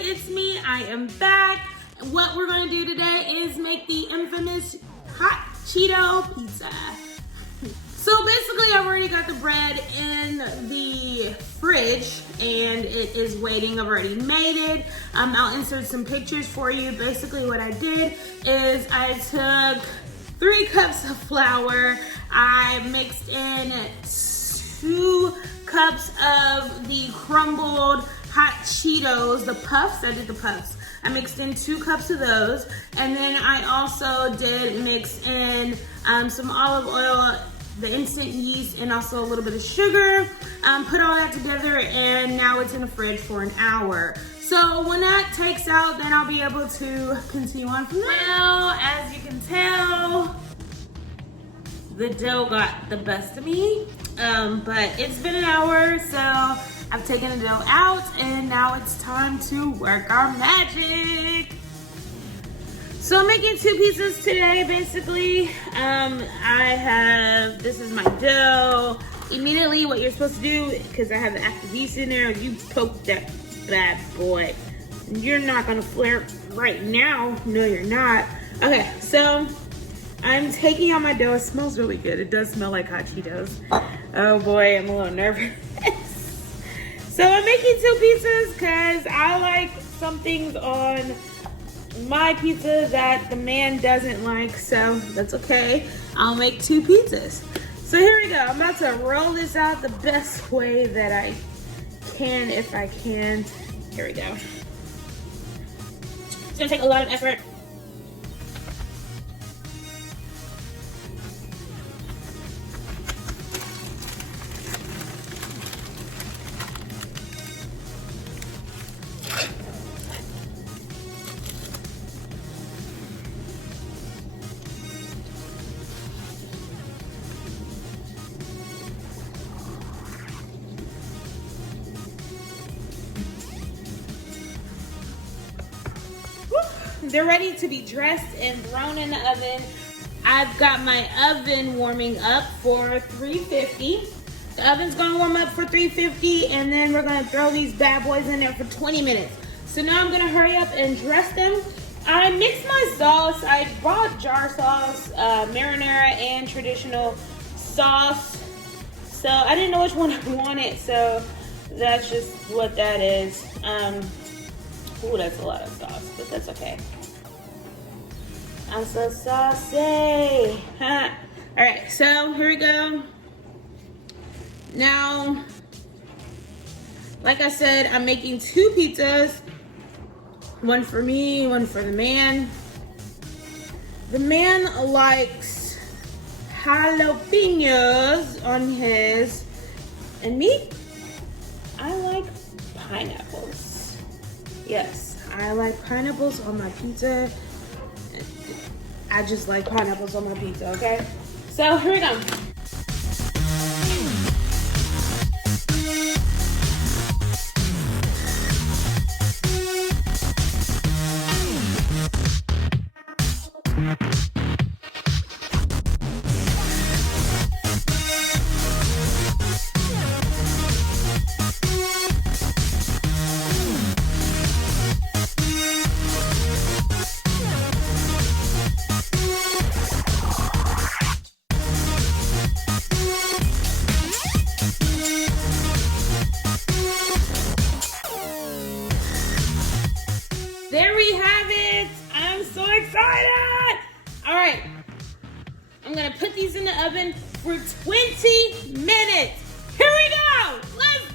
it's me. I am back. What we're gonna do today is make the infamous Hot Cheeto pizza. So basically, I've already got the bread in the fridge and it is waiting. I've already made it. I'll insert some pictures for you. Basically, what I did is I took 3 cups of flour. I mixed in 2 cups of the crumbled Hot Cheetos, the puffs. I did the puffs. I mixed in 2 cups of those. And then I also did mix in some olive oil, the instant yeast, and also a little bit of sugar. Put all that together, and now it's in the fridge for an hour. So when that takes out, then I'll be able to continue on from there. Well, as you can tell, the dough got the best of me, but it's been an hour, so I've taken the dough out, and now it's time to work our magic. So I'm making 2 pizzas today, basically. This is my dough. Immediately, what you're supposed to do, because I have the active yeast in there, you poke that bad boy. You're not gonna flare right now. No, you're not. Okay, so I'm taking out my dough. It smells really good. It does smell like Hot Cheetos. Oh boy, I'm a little nervous. So I'm making 2 pizzas because I like some things on my pizza that the man doesn't like, so that's okay. I'll make 2 pizzas. So here we go. I'm about to roll this out the best way that I can, if I can. Here we go. It's gonna take a lot of effort. They're ready to be dressed and thrown in the oven. I've got my oven warming up for 350. The oven's gonna warm up for 350, and then we're gonna throw these bad boys in there for 20 minutes. So now I'm gonna hurry up and dress them. I mixed my sauce. I bought jar sauce, marinara, and traditional sauce. So I didn't know which one I wanted, so that's just what that is. Ooh, that's a lot of sauce, but that's okay. I'm so saucy. All right, so here we go. Now, like I said, I'm making 2 pizzas. One for me, one for the man. The man likes jalapeños on his, and me, I like pineapples. Yes, I like pineapples on my pizza. I just like pineapples on my pizza, okay? So here we go. There we have it. I'm so excited. All right, I'm gonna put these in the oven for 20 minutes. Here we go. Let's